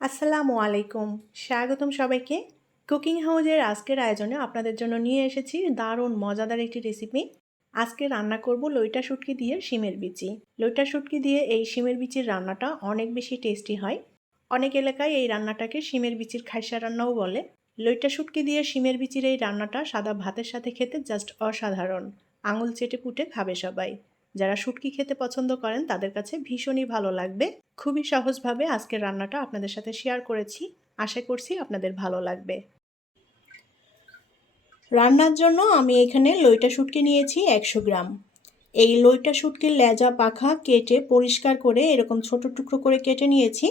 আসসালামু আলাইকুম। স্বাগতম সবাইকে। কুকিং হাউজের আজকের আয়োজনে আপনাদের জন্য নিয়ে এসেছি দারুণ মজাদার একটি রেসিপি। আজকে রান্না করব লইটা শুটকি দিয়ে শিমের বিচি। লইটা শুটকি দিয়ে এই শিমের বিচির রান্নাটা অনেক বেশি টেস্টি হয়। অনেক এলাকায় এই রান্নাটাকে শিমের বিচির খাইসা রান্নাও বলে। লইটা শুটকি দিয়ে শিমের বিচির এই রান্নাটা সাদা ভাতের সাথে খেতে জাস্ট অসাধারণ। আঙুল চেটে পুটে খাবে সবাই। যারা শুটকি খেতে পছন্দ করেন, তাদের কাছে ভীষণই ভালো লাগবে। খুবই সহজভাবে আজকের রান্নাটা আপনাদের সাথে শেয়ার করেছি। আশা করছি আপনাদের ভালো লাগবে। রান্নার জন্য আমি এখানে লইটা শুটকি নিয়েছি একশো গ্রাম। এই লইটা শুটকির লেজা পাখা কেটে পরিষ্কার করে এরকম ছোট টুকরো করে কেটে নিয়েছি।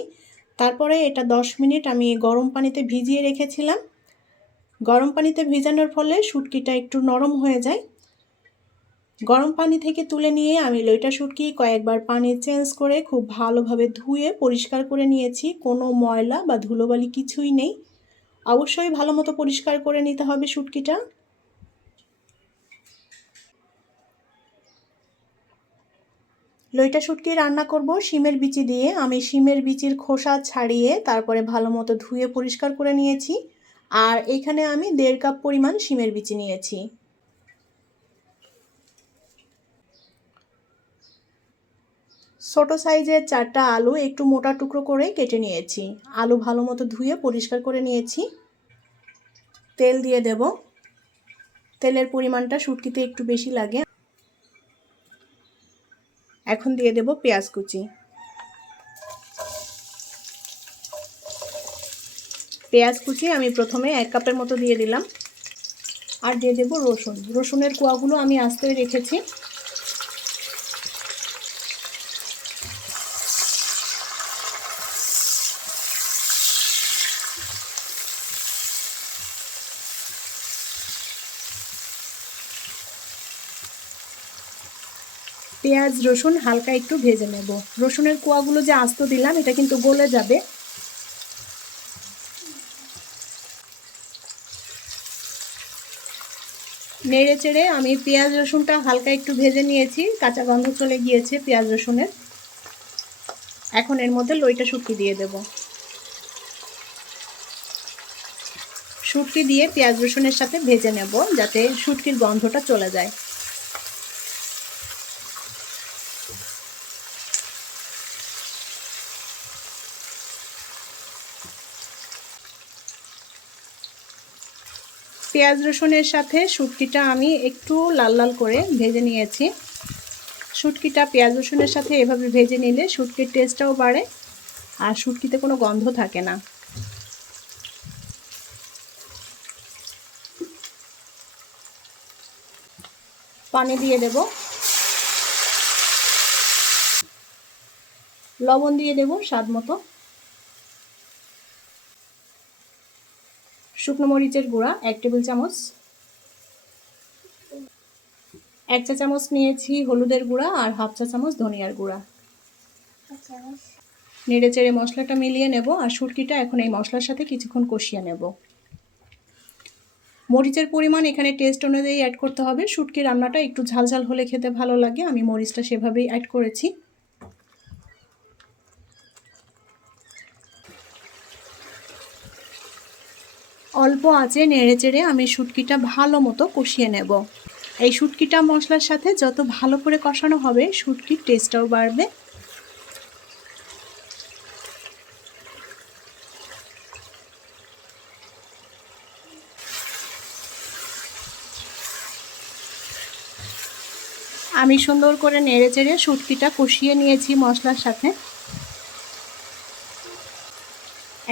তারপরে এটা দশ মিনিট আমি গরম পানিতে ভিজিয়ে রেখেছিলাম। গরম পানিতে ভিজানোর ফলে শুটকিটা একটু নরম হয়ে যায়। গরম পানি থেকে তুলে নিয়ে আমি লইটা শুটকি কয়েকবার পানি চেঞ্জ করে খুব ভালোভাবে ধুয়ে পরিষ্কার করে নিয়েছি। কোনো ময়লা বা ধুলোবালি কিছুই নেই। অবশ্যই ভালো মতো পরিষ্কার করে নিতে হবে শুটকিটা লইটা শুটকি রান্না করব শিমের বিচি দিয়ে। আমি শিমের বিচির খোসা ছাড়িয়ে তারপরে ভালো মতো ধুয়ে পরিষ্কার করে নিয়েছি। আর এখানে আমি দেড় কাপ পরিমাণ শিমের বিচি নিয়েছি। ছোটো সাইজের চারটা আলু একটু মোটা টুকরো করে কেটে নিয়েছি। আলু ভালো মতো ধুয়ে পরিষ্কার করে নিয়েছি। তেল দিয়ে দেব। তেলের পরিমাণটা শুটকিতে একটু বেশি লাগে। এখন দিয়ে দেব পেঁয়াজ কুচি। পেঁয়াজ কুচি আমি প্রথমে এক কাপের মতো দিয়ে দিলাম। আর দিয়ে দেব রসুন। রসুনের কোয়াগুলো আমি আস্তে রেখেছি। পেঁয়াজ, রসুন হালকা একটু ভেজে নেব। রসুনের কোয়াগুলো যে আস্ত দিলাম, এটা কিন্তু গলে যাবে। নেড়ে চেড়ে আমি পেঁয়াজ, রসুনটা হালকা একটু ভেজে নিয়েছি। কাঁচা গন্ধ চলে গিয়েছে পেঁয়াজ, রসুনের। এখন এর মধ্যে লইটা শুটকি দিয়ে দেব। শুটকি দিয়ে পেঁয়াজ, রসুনের সাথে ভেজে নেব, যাতে শুটকির গন্ধটা চলে যায়। পেঁয়াজ রসুনের সাথে শুটকিটা আমি একটু লাল লাল করে ভেজে নিয়েছি। শুটকিটা পেঁয়াজ রসুনের সাথে এভাবে ভেজে নিলে শুটকির টেস্টটাও বাড়ে আর শুটকিতে কোনো গন্ধ থাকে না। পানি দিয়ে দেব। লবণ দিয়ে দেব স্বাদ মতো। শুকনো মরিচের গুঁড়া, এক টেবিল চামচ। এক চা চামচ নিয়েছি হলুদের গুঁড়া আর হাফ চা চামচ ধনিয়ার গুঁড়া। নেড়ে চেড়ে মশলাটা মিলিয়ে নেব আর সুটকিটা এখন এই মশলার সাথে কিছুক্ষণ কষিয়ে নেব। মরিচের পরিমাণ এখানে টেস্ট অনুযায়ী অ্যাড করতে হবে। শুটকি রান্নাটা একটু ঝালঝাল হলে খেতে ভালো লাগে। আমি মরিচটা সেভাবেই অ্যাড করেছি। অল্প আঁচে নেড়ে চেড়ে আমি শুটকিটা ভালো মতো কষিয়ে নেব। এই শুটকিটা মশলার সাথে যত ভালো করে কষানো হবে, শুটকির টেস্টটাও বাড়বে। আমি সুন্দর করে নেড়ে চেড়ে শুটকিটা কষিয়ে নিয়েছি মশলার সাথে।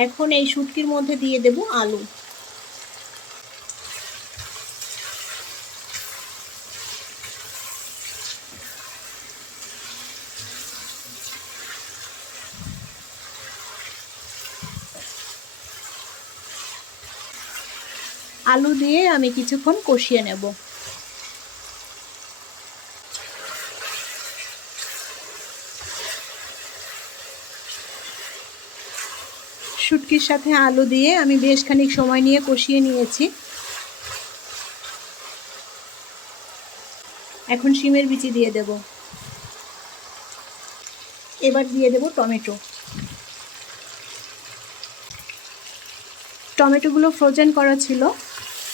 এখন এই শুটকির মধ্যে দিয়ে দেব আলু। আলু দিয়ে আমি কিছুক্ষণ কষিয়ে নেব। শুটকির সাথে আলু দিয়ে আমি বেশ খানিক সময় নিয়ে কষিয়ে নিয়েছি। এখন শিমের বিচি দিয়ে দেব। এবার দিয়ে দেব টমেটো। টমেটোগুলো ফ্রোজেন করা ছিল।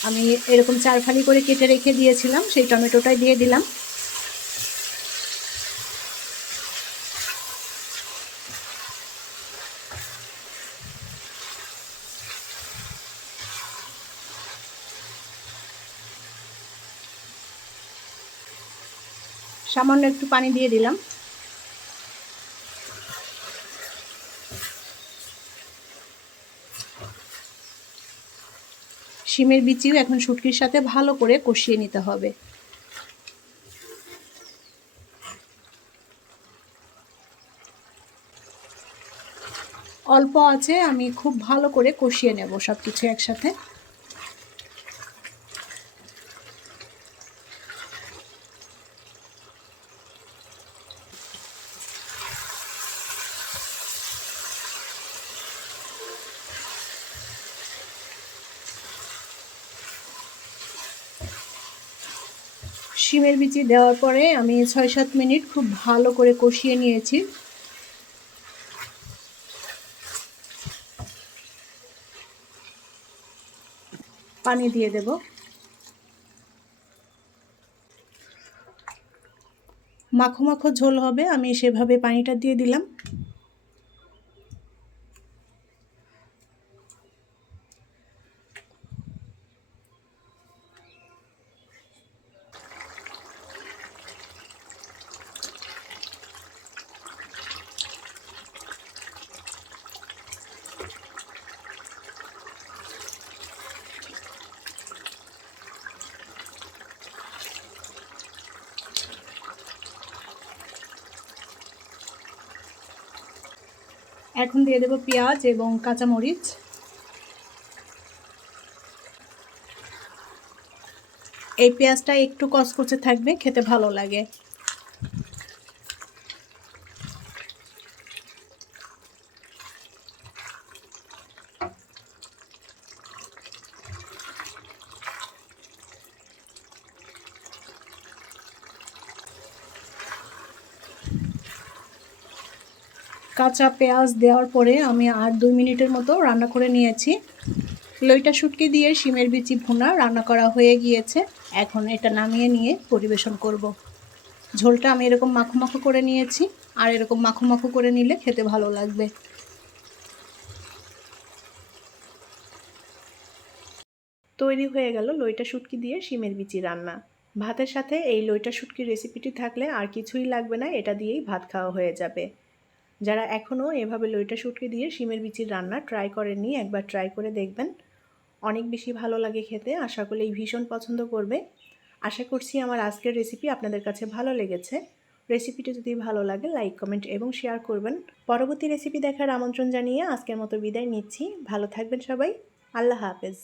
আমি এরকম চার ফালি করে কেটে রেখে দিয়েছিলাম, সেই টমেটোটাই দিয়ে দিলাম। সামান্য একটু পানি দিয়ে দিলাম। শিমের বিচিও এখন শুটকির সাথে ভালো করে কষিয়ে নিতে হবে। অল্প আছে, আমি খুব ভালো করে কষিয়ে নেব সব কিছু একসাথে। শিমের বিচি দেওয়ার পরে আমি ছয় সাত মিনিট খুব ভালো করে কষিয়ে নিয়েছি। পানি দিয়ে দেব। মাখো মাখো ঝোল হবে, আমি সেভাবে পানিটা দিয়ে দিলাম। এখন দিয়ে দেবো পেঁয়াজ এবং কাঁচামরিচ। এই পেঁয়াজটা একটু কচকচে থাকবে খেতে ভালো লাগে। কাঁচা পেঁয়াজ দেওয়ার পরে আমি আর দুই মিনিটের মতো রান্না করে নিয়েছি। লইটা শুটকি দিয়ে শিমের বিচি ভুনা রান্না করা হয়ে গিয়েছে। এখন এটা নামিয়ে নিয়ে পরিবেশন করব। ঝোলটা আমি এরকম মাখো মাখো করে নিয়েছি। আর এরকম মাখো মাখো করে নিলে খেতে ভালো লাগবে। তৈরি হয়ে গেল লইটা শুটকি দিয়ে শিমের বিচি রান্না। ভাতের সাথে এই লইটা শুটকির রেসিপিটি থাকলে আর কিছুই লাগবে না, এটা দিয়েই ভাত খাওয়া হয়ে যাবে। যারা এখনও এভাবে লইটা শুটকি দিয়ে শিমের বিচির রান্না ট্রাই করেননি, একবার ট্রাই করে দেখবেন। অনেক বেশি ভালো লাগে খেতে, আশা করি ভীষণ পছন্দ করবে। আশা করছি আমার আজকের রেসিপি আপনাদের কাছে ভালো লেগেছে। রেসিপিটি যদি ভালো লাগে লাইক কমেন্ট এবং শেয়ার করবেন। পরবর্তী রেসিপি দেখার আমন্ত্রণ জানিয়ে আজকের মতো বিদায় নিচ্ছি। ভালো থাকবেন সবাই। আল্লাহ হাফেজ।